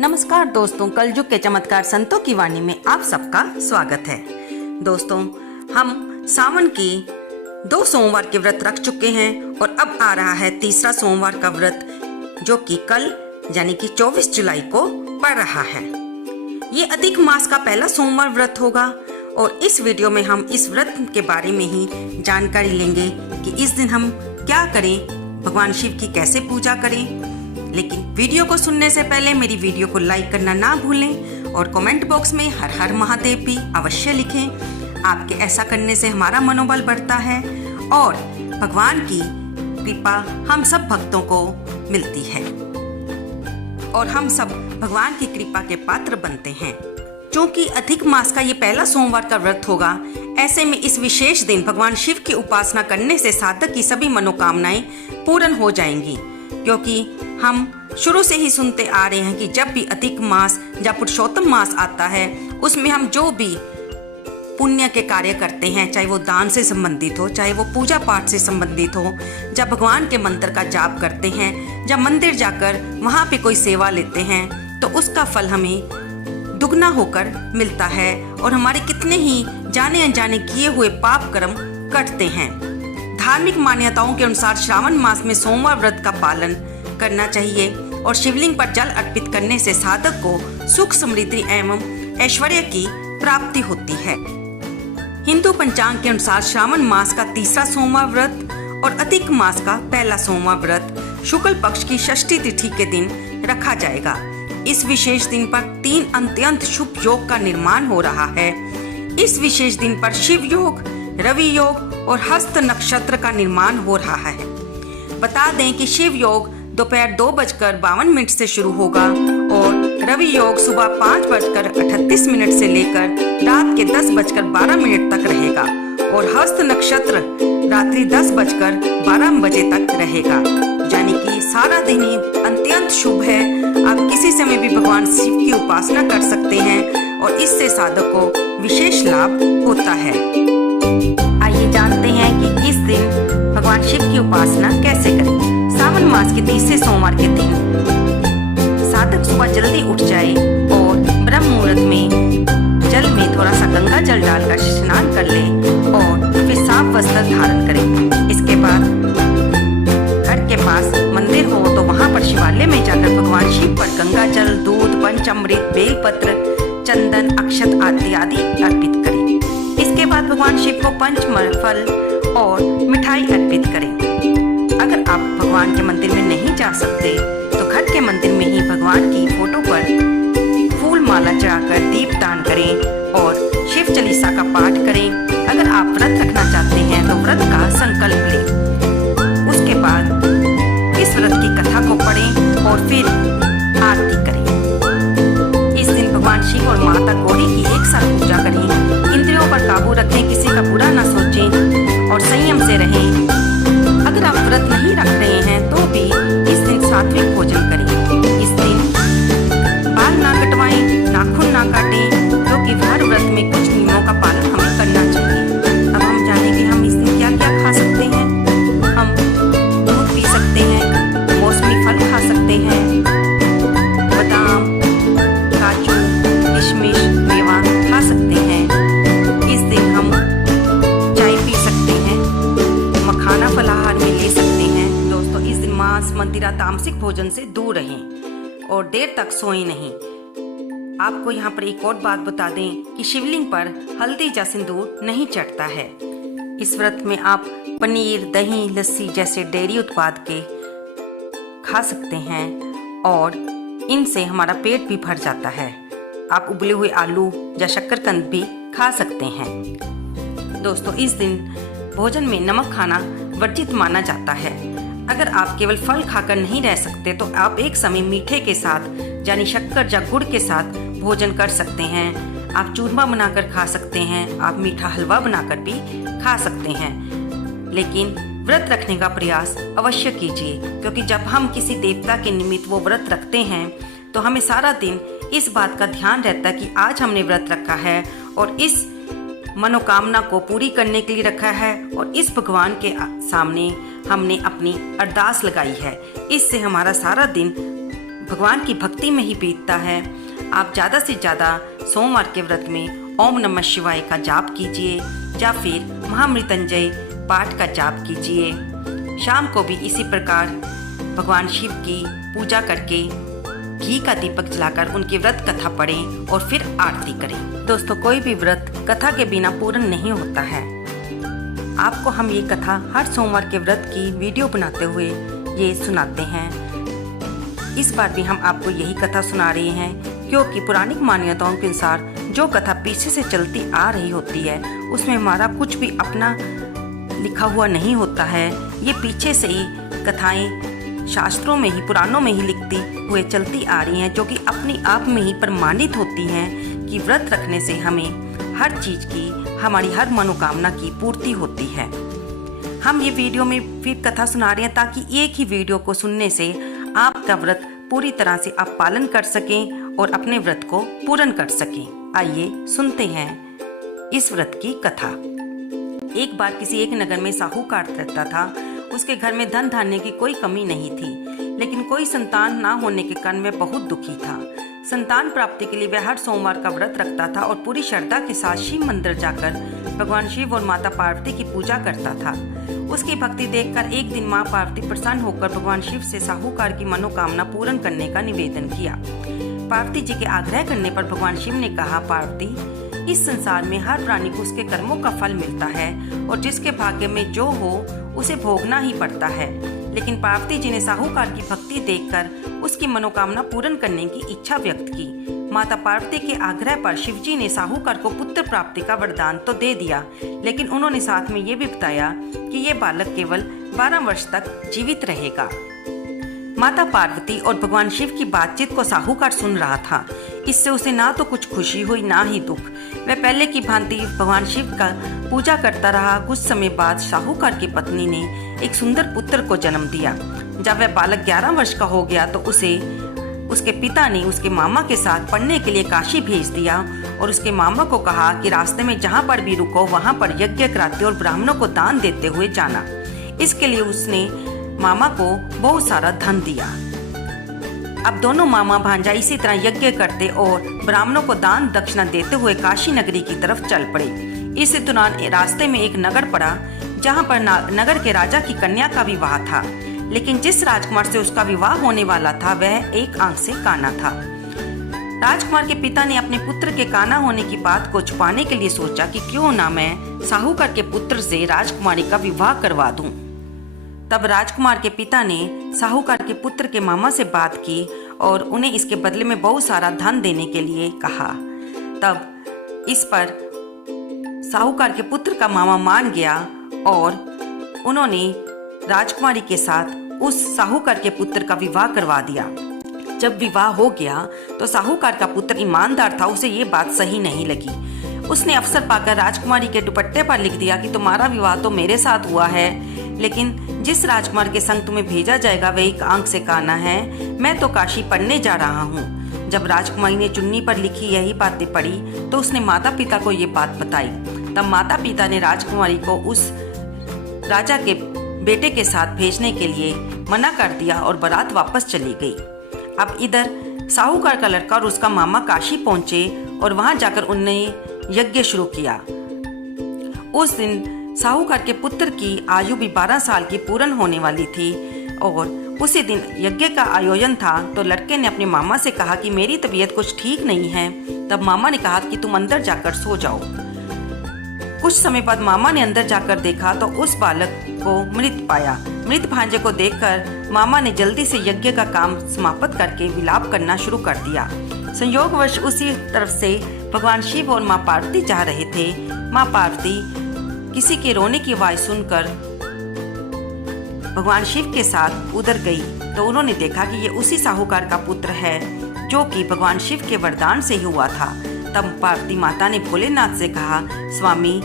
नमस्कार दोस्तों, कलयुग के चमत्कार संतों की वाणी में आप सबका स्वागत है। दोस्तों, हम सावन की 2 सोमवार के व्रत रख चुके हैं और अब आ रहा है तीसरा सोमवार का व्रत, जो कि कल यानी कि 24 जुलाई को पड़ रहा है। ये अधिक मास का पहला सोमवार व्रत होगा और इस वीडियो में हम इस व्रत के बारे में ही जानकारी लेंगे कि इस दिन हम क्या करें, भगवान शिव की कैसे पूजा करें। लेकिन वीडियो को सुनने से पहले मेरी वीडियो को लाइक करना ना भूलें और कमेंट बॉक्स में हर हर महादेव भी अवश्य लिखें। आपके ऐसा करने से हमारा मनोबल बढ़ता है और भगवान की कृपा हम सब भक्तों को मिलती है और हम सब भगवान की कृपा के पात्र बनते हैं। क्योंकि अधिक मास का ये पहला सोमवार का व्रत होगा, ऐसे में इस विशेष दिन भगवान शिव की उपासना करने से साधक की सभी मनोकामनाएं पूर्ण हो जाएंगी। क्योंकि हम शुरू से ही सुनते आ रहे हैं कि जब भी अधिक मास या पुरुषोत्तम मास आता है, उसमें हम जो भी पुण्य के कार्य करते हैं, चाहे वो दान से संबंधित हो, चाहे वो पूजा पाठ से संबंधित हो, जब भगवान के मंत्र का जाप करते हैं, जब मंदिर जाकर वहाँ पे कोई सेवा लेते हैं, तो उसका फल हमें दुगना होकर मिलता है और हमारे कितने ही जाने अनजाने किए हुए पाप कर्म कटते हैं। धार्मिक मान्यताओं के अनुसार श्रावण मास में सोमवार व्रत का पालन करना चाहिए और शिवलिंग पर जल अर्पित करने से साधक को सुख, समृद्धि एवं ऐश्वर्य की प्राप्ति होती है। हिंदू पंचांग के अनुसार श्रावण मास का तीसरा सोमवार व्रत और अधिक मास का पहला सोमवार व्रत शुक्ल पक्ष की षष्ठी तिथि के दिन रखा जाएगा। इस विशेष दिन पर 3 अत्यंत शुभ योग का निर्माण हो रहा है। इस विशेष दिन पर शिव योग, रवि योग और हस्त नक्षत्र का निर्माण हो रहा है। बता दें कि शिव योग दोपहर 2:52 से शुरू होगा और रवि योग सुबह 5:38 से लेकर रात के 10:12 तक रहेगा और हस्त नक्षत्र रात्रि 10:12 तक रहेगा। यानी कि सारा दिन ही अत्यंत शुभ है। आप किसी समय भी भगवान शिव की उपासना कर सकते हैं और इससे साधक को विशेष लाभ होता है। आइए जानते हैं कि इस दिन भगवान शिव की उपासना कैसे करें। सावन मास के तीसरे सोमवार के दिन साधक सुबह जल्दी उठ जाए और ब्रह्म मुहूर्त में जल में थोड़ा सा गंगा जल डालकर स्नान कर ले और फिर साफ वस्त्र धारण करें। इसके बाद घर के पास मंदिर हो तो वहां पर शिवालय में जाकर भगवान शिव पर गंगा जल, दूध, पंचामृत, बेलपत्र, चंदन, अक्षत आदि अर्पित करें। इसके बाद भगवान शिव को पंचफल और मिठाई अर्पित करें। अगर आप भगवान के मंदिर में नहीं जा सकते तो घर के मंदिर में ही भगवान की फोटो पर फूल माला चढ़ाकर दीपदान करें और शिव चालीसा का पाठ करें। अगर आप व्रत रखना चाहते हैं तो व्रत का संकल्प लें। उसके बाद इस व्रत की कथा को पढ़ें और फिर आरती करें। इस दिन भगवान शिव और माता गौरी की एक साथ पूजा करें। इंद्रियों पर काबू रखें, किसी का बुरा ना सोचें और संयम से रहें। अगर आप व्रत नहीं रख रहे हैं तो भी इस दिन सात्विक भोजन करें। इस दिन बाल ना कटवाएं, नाखून ना काटें, क्योंकि हर व्रत में कुछ नियमों का पालन हमें करना चाहिए। अब हम जानेंगे हम इस दिन क्या क्या खा सकते हैं। हम दूध पी सकते हैं, मौसमी फल खा सकते हैं, बादाम, काजू, किशमिश, मेवा खा सकते हैं। इस दिन हम चाय पी सकते हैं, मखाना फलाहार में ले सकते हैं। दोस्तों, इस दिन मांस, मंदिरा, तामसिक भोजन से दूर रहें और देर तक सोएं नहीं। आपको यहाँ पर एक और बात बता दें कि शिवलिंग पर हल्दी या सिंदूर नहीं चढ़ता है। इस व्रत में आप पनीर, दही, लस्सी जैसे डेयरी उत्पाद के खा सकते हैं और इनसे हमारा पेट भी भर जाता है। आप उबले हुए आलू या शक्करकंद भी खा सकते हैं। दोस्तों, इस दिन भोजन में नमक खाना वर्जित माना जाता है। अगर आप केवल फल खाकर नहीं रह सकते तो आप एक समय मीठे के साथ यानी शक्कर या गुड़ के साथ भोजन कर सकते हैं। आप चूरमा बनाकर खा सकते हैं, आप मीठा हलवा बनाकर भी खा सकते हैं। लेकिन व्रत रखने का प्रयास अवश्य कीजिए, क्योंकि जब हम किसी देवता के निमित्त वो व्रत रखते हैं तो हमें सारा दिन इस बात का ध्यान रहता है कि आज हमने व्रत रखा है और इस मनोकामना को पूरी करने के लिए रखा है और इस भगवान के सामने हमने अपनी अरदास लगाई है। इससे हमारा सारा दिन भगवान की भक्ति में ही बीतता है। आप ज़्यादा से ज़्यादा सोमवार के व्रत में ओम नमः शिवाय का जाप कीजिए या फिर महामृत्युंजय पाठ का जाप कीजिए। शाम को भी इसी प्रकार भगवान शिव की पूजा करके घी का दीपक जलाकर उनकी व्रत कथा पढ़ें और फिर आरती करें। दोस्तों, कोई भी व्रत कथा के बिना पूर्ण नहीं होता है। आपको हम ये कथा हर सोमवार के व्रत की वीडियो बनाते हुए ये सुनाते हैं। इस बार भी हम आपको यही कथा सुना रहे हैं, क्योंकि पौराणिक मान्यताओं के अनुसार जो कथा पीछे से चलती आ रही होती है उसमें हमारा कुछ भी अपना लिखा हुआ नहीं होता है। ये पीछे से ही कथाएं शास्त्रों में ही, पुराणों में ही लिखती हुए चलती आ रही हैं, जो कि अपने आप में ही प्रमाणित होती हैं कि व्रत रखने से हमें हर चीज़ की, हमारी हर मनोकामना की पूर्ति होती है। हम ये वीडियो में फिर कथा सुना रहे हैं ताकि एक ही वीडियो को सुनने से आपका व्रत पूरी तरह से आप पालन कर सकें और अपने व्रत को पूर्ण कर सकें। आइए सुनते हैं इस व्रत की कथा। एक बार किसी एक नगर में साहूकार रहता था। उसके घर में धन धान्य की कोई कमी नहीं थी, लेकिन कोई संतान ना होने के कारण वह बहुत दुखी था। संतान प्राप्ति के लिए वह हर सोमवार का व्रत रखता था और पूरी श्रद्धा के साथ शिव मंदिर जाकर भगवान शिव और माता पार्वती की पूजा करता था। उसकी भक्ति देखकर एक दिन माँ पार्वती प्रसन्न होकर भगवान शिव से साहूकार की मनोकामना पूर्ण करने का निवेदन किया। पार्वती जी के आग्रह करने पर भगवान शिव ने कहा, पार्वती, इस संसार में हर प्राणी को उसके कर्मों का फल मिलता है और जिसके भाग्य में जो हो उसे भोगना ही पड़ता है। लेकिन पार्वती जी ने साहूकार की भक्ति देखकर उसकी मनोकामना पूर्ण करने की इच्छा व्यक्त की। माता पार्वती के आग्रह पर शिवजी ने साहूकार को पुत्र प्राप्ति का वरदान तो दे दिया, लेकिन उन्होंने साथ में ये भी बताया कि ये बालक केवल 12 वर्ष तक जीवित रहेगा। माता पार्वती और भगवान शिव की बातचीत को साहूकार सुन रहा था। इससे उसे ना तो कुछ खुशी हुई ना ही दुख। वह पहले की भांति भगवान शिव का पूजा करता रहा। कुछ समय बाद साहूकार की पत्नी ने एक सुंदर पुत्र को जन्म दिया। जब वह बालक 11 वर्ष का हो गया तो उसे उसके पिता ने उसके मामा के साथ पढ़ने के लिए काशी भेज दिया और उसके मामा को कहा कि रास्ते में जहाँ पर भी रुको वहाँ पर यज्ञ कराते और ब्राह्मणों को दान देते हुए जाना। इसके लिए उसने मामा को बहुत सारा धन दिया। अब दोनों मामा भांजा इसी तरह यज्ञ करते और ब्राह्मणों को दान दक्षिणा देते हुए काशी नगरी की तरफ चल पड़े। इस दौरान रास्ते में एक नगर पड़ा, जहाँ पर नगर के राजा की कन्या का विवाह था। लेकिन जिस राजकुमार से उसका विवाह होने वाला था वह एक आंख से काना था। राजकुमार के पिता ने अपने पुत्र के काना होने की बात को छुपाने के लिए सोचा कि क्यों ना मैं साहूकार के पुत्र से राजकुमारी का विवाह करवा दूं। तब राजकुमार के पिता ने साहूकार के पुत्र के मामा से बात की और उन्हें इसके बदले में बहुत सारा धन देने के लिए कहा। तब इस पर साहूकार के पुत्र का मामा मान गया और उन्होंने राजकुमारी के साथ उस साहूकार के पुत्र का विवाह करवा दिया। जब विवाह हो गया तो साहूकार का पुत्र ईमानदार था, उसे ये बात सही नहीं लगी। उसने अवसर पाकर राजकुमारी के दुपट्टे पर लिख दिया कि तुम्हारा विवाह तो मेरे साथ हुआ है, लेकिन जिस राजकुमार के संग तुम्हें भेजा जाएगा वह एक आंख से काना है। मैं तो काशी पढ़ने जा रहा हूँ। जब राजकुमारी ने चुन्नी पर लिखी यही बातें पढ़ी तो उसने माता पिता को ये बात बताई। तब माता पिता ने राजकुमारी को उस राजा के बेटे के साथ भेजने के लिए मना कर दिया और बारात वापस चली गई। अब इधर साहूकार का लड़का और उसका मामा काशी पहुंचे और वहां जाकर उन्होंने यज्ञ शुरू किया। उस दिन साहूकार के पुत्र की आयु भी 12 साल की पूर्ण होने वाली थी और उसी दिन यज्ञ का आयोजन था। तो लड़के ने अपने मामा से कहा कि मेरी तबीयत कुछ ठीक नहीं है। तब मामा ने कहा कि तुम अंदर जाकर सो जाओ। कुछ समय बाद मामा ने अंदर जाकर देखा तो उस बालक को मृत पाया। मृत भांजे को देखकर मामा ने जल्दी से यज्ञ का काम समाप्त करके विलाप करना शुरू कर दिया। संयोगवश उसी तरफ से भगवान शिव और माँ पार्वती जा रहे थे। माँ पार्वती किसी के रोने की आवाज सुनकर भगवान शिव के साथ उधर गई तो उन्होंने देखा कि ये उसी साहूकार का पुत्र है जो कि भगवान शिव के वरदान से ही हुआ था। तब पार्वती माता ने भोलेनाथ से कहा, स्वामी,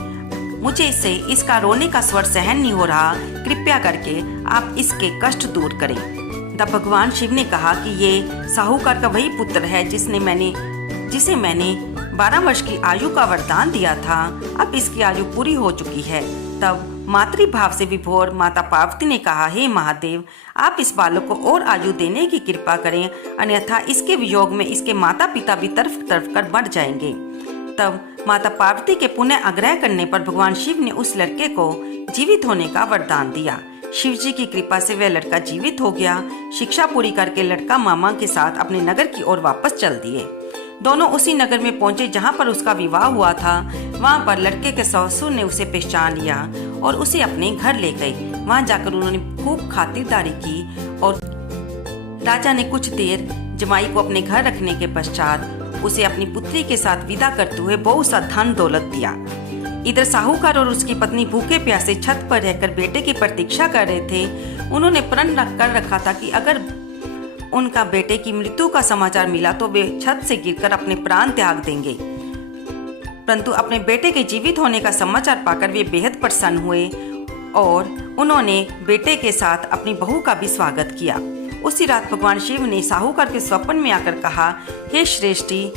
मुझे इससे इसका रोने का स्वर सहन नहीं हो रहा, कृपया करके आप इसके कष्ट दूर करें। तब भगवान शिव ने कहा कि ये साहूकार का वही पुत्र है जिसे मैंने 12 वर्ष की आयु का वरदान दिया था। अब इसकी आयु पूरी हो चुकी है। तब मातृभाव से विभोर माता पार्वती ने कहा, हे महादेव, आप इस बालक को और आयु देने की कृपा करें, अन्यथा इसके वियोग में इसके माता पिता भी तड़फ तड़फ कर मर जाएंगे। तब माता पार्वती के पुनः आग्रह करने पर भगवान शिव ने उस लड़के को जीवित होने का वरदान दिया। शिव जी की कृपा से वह लड़का जीवित हो गया। शिक्षा पूरी करके लड़का मामा के साथ अपने नगर की ओर वापस चल दिए। दोनों उसी नगर में पहुंचे जहां पर उसका विवाह हुआ था। वहां पर लड़के के ससुर ने उसे पहचान लिया और उसे अपने घर ले गए। वहां जाकर उन्होंने खूब खातिरदारी की और राजा ने कुछ देर जमाई को अपने घर रखने के पश्चात उसे अपनी पुत्री के साथ विदा करते हुए बहुत सा धन दौलत दिया। इधर साहूकार और उसकी पत्नी भूखे प्यासे छत पर रहकर बेटे की प्रतीक्षा कर रहे थे। उन्होंने प्रण कर रखा था कि अगर उनका बेटे की मृत्यु का समाचार मिला तो वे छत से गिरकर अपने प्राण त्याग देंगे। परंतु अपने बेटे के जीवित होने का समाचार पाकर वे बेहद प्रसन्न हुए और उन्होंने बेटे के साथ अपनी बहू का भी स्वागत किया। उसी रात भगवान शिव ने साहूकार के स्वप्न में आकर कहा, हे श्रेष्ठी,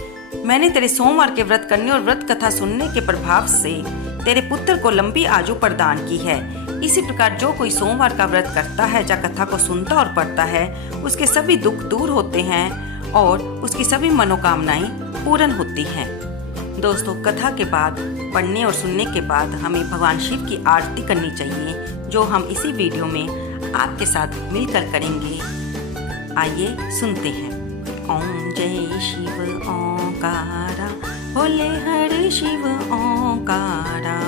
मैंने तेरे सोमवार के व्रत करने और व्रत कथा सुनने के प्रभाव से तेरे पुत्र को लंबी आयु प्रदान की है। इसी प्रकार जो कोई सोमवार का व्रत करता है या कथा को सुनता और पढ़ता है, उसके सभी दुख दूर होते हैं और उसकी सभी मनोकामनाएं पूर्ण होती हैं। दोस्तों, कथा के बाद, पढ़ने और सुनने के बाद हमें भगवान शिव की आरती करनी चाहिए, जो हम इसी वीडियो में आपके साथ मिलकर करेंगे। आइए सुनते हैं। ओम जय शिव ओंकारा, बोले हर शिव ओंकारा,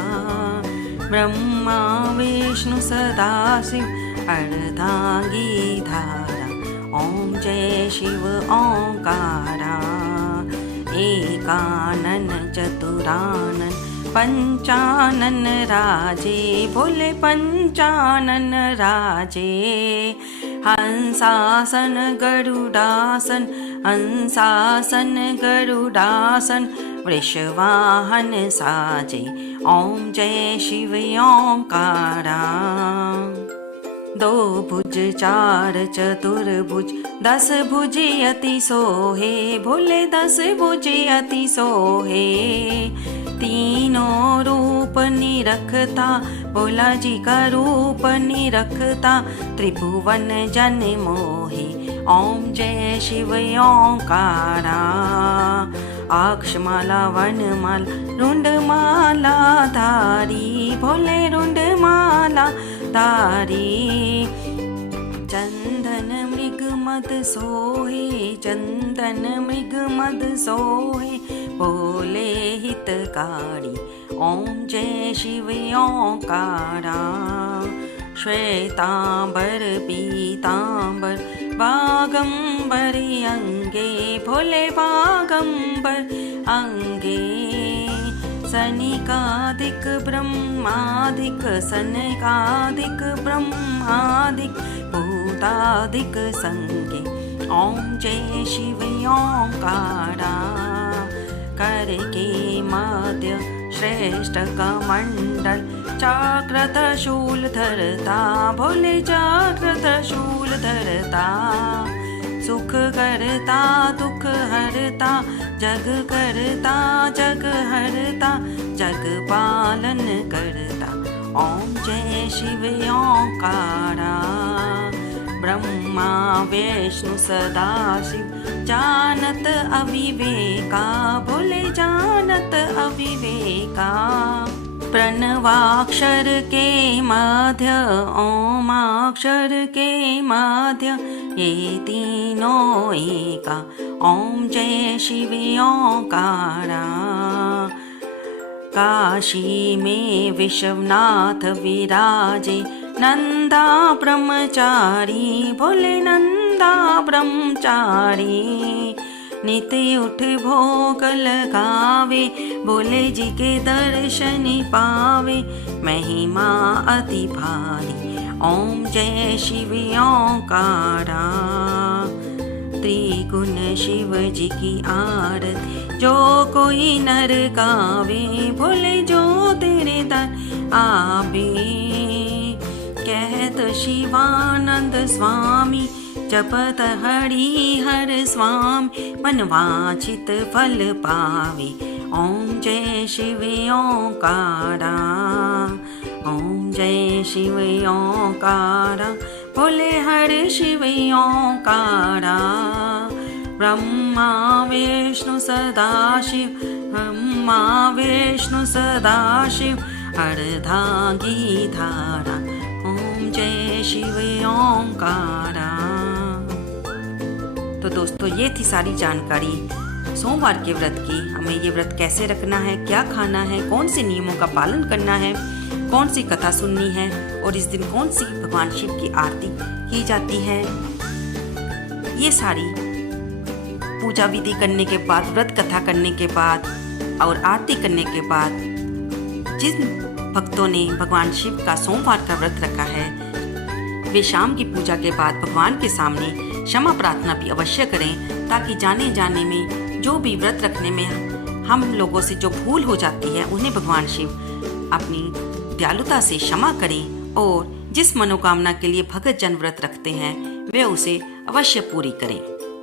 ब्रह्मा विष्णु सदाशिव अर्धांगी धारा। ओम जय शिव ओंकारा, एकानन चतुरानन पंचानन राजे, बोले पंचानन राजे। हंसासन गरुडासन, हंसासन गरुडासन, वृषवाहन साजे। ओम जय शिव ओंकारा। दो भुज चार चतुर्भुज, 10 भुज अति सोहे, भोले 10 भुज अति सोहे। तीनों रूप निरखता, भोला जी का रूप निरखता, त्रिभुवन जन मोहे। ओम जय शिव ओंकारा। अक्षमाला वनमाला रुंडमाला धारी, भोले रुंडमाला धारी। चंदन मृग मद सोहे, चंदन मृग मद सोहे, भोले हितकारी। ओम जय शिव ओंकारा। श्वेतांबर पीतांबर बागंबर अंगे, भोले बागंबर अंगे। सनिकादिक ब्रह्मादिक, सनकादिक ब्रह्मादिक, भूतादिक संगे। ओम जय शिव ओंकारा। कर के मध्य श्रेष्ठ कमंडल, जाग्रत शूल धरता, भोले जाग्रत शूल धरता। सुख करता दुख हरता, जग करता जग हरता, जग पालन करता। ओम जय शिव ओंकारा। ब्रह्मा विष्णु सदाशिव जानत अविवेका, भोले जानत अविवेका। प्रणवाक्षर के मध्य, ओमाक्षर के मध्य, ये तीनों एका। ओम जय शिव ओंकारा। काशी में विश्वनाथ विराजे, नंदा ब्रह्मचारी, भोले नंदा ब्रह्मचारी। नित्य उठ भोग लगावे, भोले जी के दर्शन पावे, महिमा अति भारी। ओम जय शिव ओंकारा। त्रिगुण शिव जी की आरती, जो कोई नर गावे, भोले जो तेरे दर आवे। कहत शिवानंद स्वामी, जपत हरि हर स्वामी, मनवांछित फल पावे। ओम जय शिव ओंकारा। ओम जय शिव ओंकारा, बोले हरे शिव ओंकारा। ब्रह्मा विष्णु सदाशिव, ब्रह्मा विष्णु सदाशिव, अर्धांगी धारा, ओम जय शिव ओंकारा। तो दोस्तों ये थी सारी जानकारी सोमवार के व्रत की। हमें ये व्रत कैसे रखना है, क्या खाना है, कौन से नियमों का पालन करना है, कौन सी कथा सुननी है और इस दिन कौन सी भगवान शिव की आरती की जाती है। ये सारी पूजा विधि करने के बाद, व्रत कथा करने के बाद और आरती करने के बाद जिन भक्तों ने भगवान शिव का सोमवार का व्रत रखा है वे शाम की पूजा के बाद भगवान के सामने क्षमा प्रार्थना भी अवश्य करें, ताकि जाने जाने में जो भी व्रत रखने में हम लोगों से जो भूल हो जाती है उन्हें भगवान शिव अपनी दयालुता से क्षमा करें और जिस मनोकामना के लिए भगत जन व्रत रखते हैं वे उसे अवश्य पूरी करें।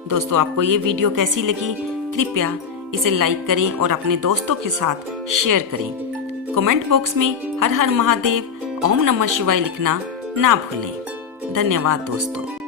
दोस्तों आपको ये वीडियो कैसी लगी, कृपया इसे लाइक करें और अपने दोस्तों के साथ शेयर करें। कमेंट बॉक्स में हर हर महादेव, ओम नमः शिवाय लिखना ना भूलें। धन्यवाद दोस्तों।